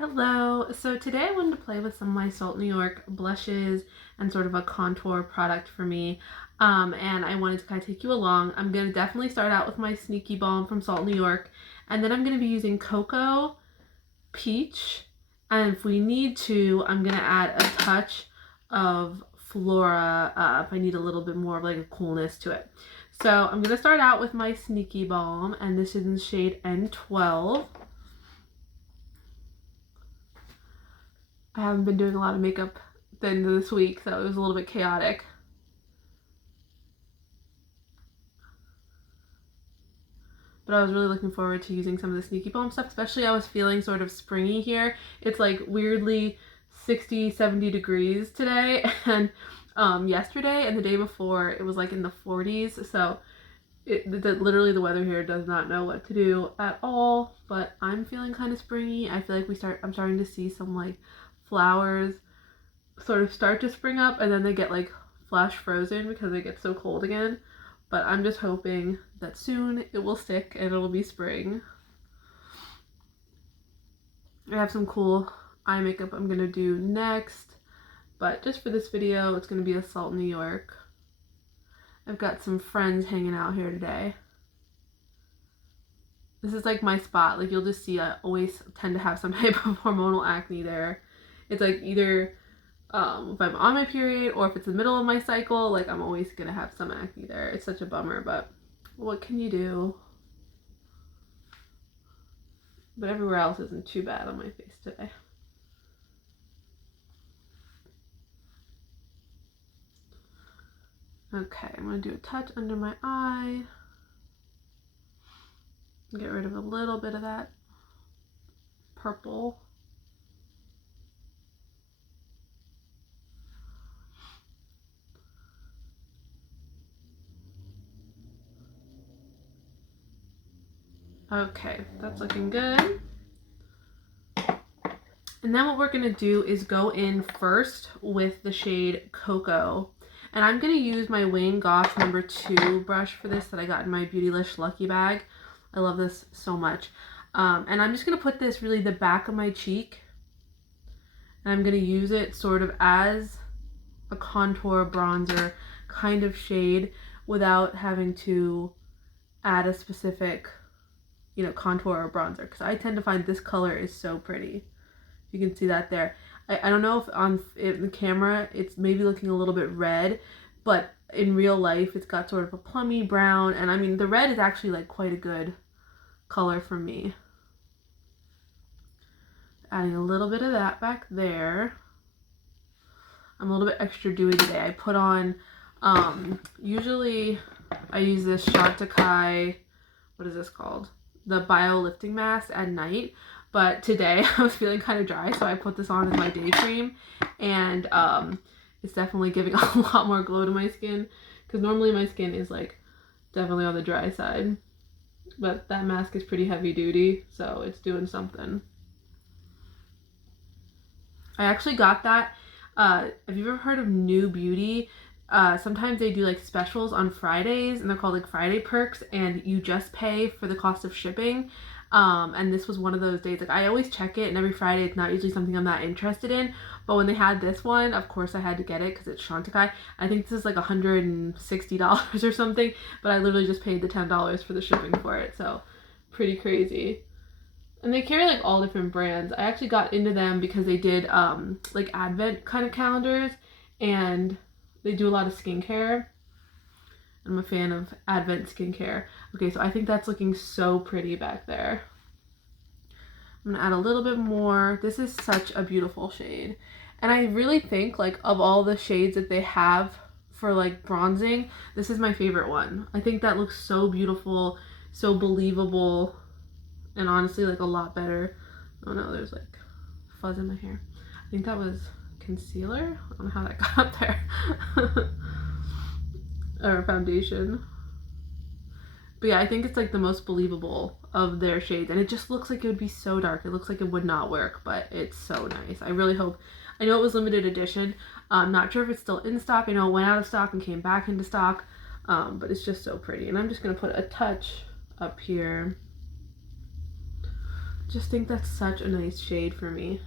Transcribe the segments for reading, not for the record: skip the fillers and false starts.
Hello! So today I wanted to play with some of my Salt New York blushes and sort of a contour product for me. And I wanted to kind of take you along. I'm going to definitely start out with my Sneaky Balm from Salt New York. And then I'm going to be using Cocoa, Peach, and if we need to, I'm going to add a touch of Flora if I need a little bit more of like a coolness to it. So I'm going to start out with my Sneaky Balm, and this is in the shade N12. I haven't been doing a lot of makeup at the end of this week, so it was a little bit chaotic. But I was really looking forward to using some of the Sneaky Balm stuff, especially I was feeling sort of springy here. It's like weirdly 60, 70 degrees today, and yesterday and the day before it was like in the 40s, so literally the weather here does not know what to do at all, but I'm feeling kind of springy. I feel like I'm starting to see some like flowers sort of start to spring up, and then they get like flash frozen because it gets so cold again. But I'm just hoping that soon it will stick and it'll be spring. I have some cool eye makeup I'm gonna do next, but just for this video it's gonna be a Salt New York. I've got some friends hanging out here today. This is like my spot. Like you'll just see I always tend to have some type of hormonal acne there. It's like either if I'm on my period or if it's the middle of my cycle, like I'm always gonna have some acne there. It's such a bummer, but what can you do? But everywhere else isn't too bad on my face today. Okay, I'm gonna do a touch under my eye. Get rid of a little bit of that purple. Okay, that's looking good. And then what we're going to do is go in first with the shade Cocoa. And I'm going to use my Wayne Goss number 2 brush for this that I got in my Beautylish Lucky Bag. I love this so much. And I'm just going to put this really the back of my cheek. And I'm going to use it sort of as a contour bronzer kind of shade without having to add a specific contour or bronzer, because I tend to find this color is so pretty. You can see that there. I don't know if on the camera it's maybe looking a little bit red, but in real life it's got sort of a plummy brown, and I mean the red is actually like quite a good color for me. Adding a little bit of that back there. I'm a little bit extra dewy today. I put on, usually I use this Chantecaille, what is this called? The Bio Lifting Mask at night, but today I was feeling kind of dry, so I put this on as my day cream, and it's definitely giving a lot more glow to my skin, because normally my skin is like definitely on the dry side, but that mask is pretty heavy duty, so it's doing something. I actually got that. Have you ever heard of New Beauty? Sometimes they do like specials on Fridays, and they're called like Friday perks, and you just pay for the cost of shipping. And this was one of those days. Like I always check it, and every Friday it's not usually something I'm that interested in, but when they had this one, of course I had to get it because it's Chantecaille. I think this is like $160 or something, but I literally just paid the $10 for the shipping for it, so pretty crazy. And they carry like all different brands. I actually got into them because they did like Advent kind of calendars, and they do a lot of skincare. I'm a fan of Advent skincare. Okay, so I think that's looking so pretty back there. I'm gonna add a little bit more. This is such a beautiful shade. And I really think like of all the shades that they have for like bronzing, this is my favorite one. I think that looks so beautiful, so believable, and honestly like a lot better. Oh no, there's like fuzz in my hair. I think that was concealer. I don't know how that got up there. Or foundation. But yeah, I think it's like the most believable of their shades, and it just looks like it would be so dark. It looks like it would not work, but it's so nice. I really hope. I know it was limited edition. I'm not sure if it's still in stock. I know it went out of stock and came back into stock, but it's just so pretty. And I'm just gonna put a touch up here just think that's such a nice shade for me.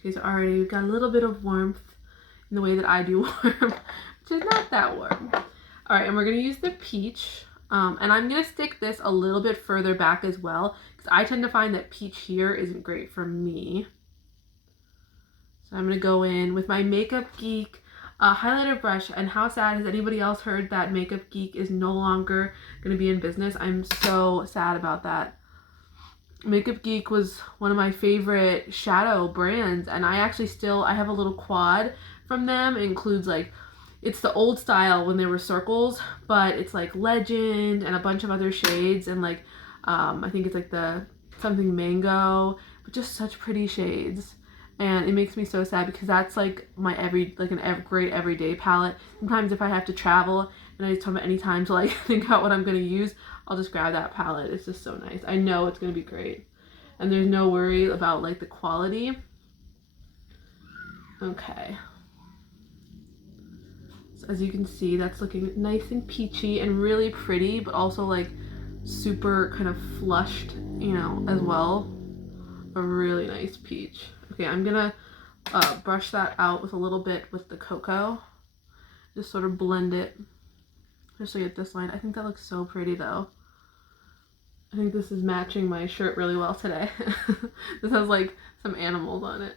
Okay, so already we've got a little bit of warmth in the way that I do warm, which is not that warm. All right, and we're gonna use the peach. And I'm gonna stick this a little bit further back as well, because I tend to find that peach here isn't great for me. So I'm gonna go in with my Makeup Geek highlighter brush. And how sad, has anybody else heard that Makeup Geek is no longer gonna be in business? I'm so sad about that. Makeup Geek was one of my favorite shadow brands, and I actually I have a little quad from them. It includes like, it's the old style when there were circles, but it's like Legend and a bunch of other shades, and like I think it's like the something mango, but just such pretty shades. And it makes me so sad because that's like my great everyday palette. Sometimes if I have to travel and I just don't have any time to like think out what I'm gonna use, I'll just grab that palette. It's just so nice. I know it's gonna be great, and there's no worry about like the quality. Okay. So as you can see, that's looking nice and peachy and really pretty, but also like super kind of flushed, you know, as well. A really nice peach. Okay, I'm gonna brush that out with a little bit with the cocoa. Just sort of blend it just so you get this line. I think that looks so pretty though. I think this is matching my shirt really well today. This has like some animals on it.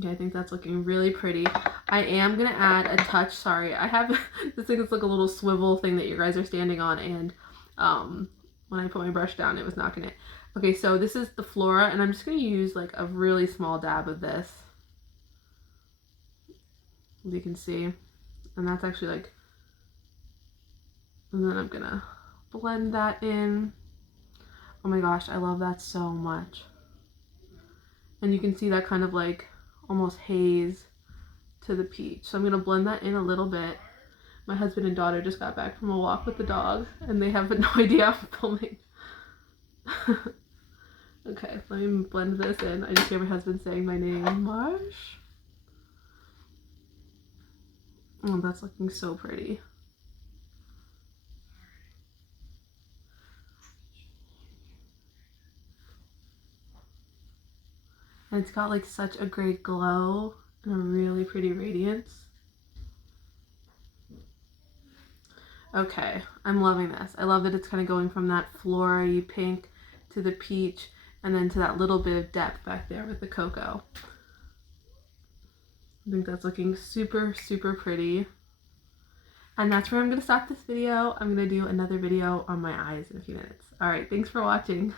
Okay, I think that's looking really pretty. I am gonna add a touch, sorry, I have this thing that's like a little swivel thing that you guys are standing on, and when I put my brush down, it was knocking it. Okay, so this is the Flora, and I'm just gonna use like a really small dab of this, as you can see, and that's actually like, and then I'm gonna blend that in. Oh my gosh, I love that so much. And you can see that kind of like almost haze to the peach. So I'm gonna blend that in a little bit. My husband and daughter just got back from a walk with the dog, and they have no idea I'm filming. Okay, let me blend this in. I just hear my husband saying my name, Marsh. Oh, that's looking so pretty. And it's got like such a great glow and a really pretty radiance. Okay, I'm loving this. I love that it's kind of going from that floral pink to the peach, and then to that little bit of depth back there with the cocoa. I think that's looking super, super pretty. And that's where I'm going to stop this video. I'm going to do another video on my eyes in a few minutes. All right, thanks for watching.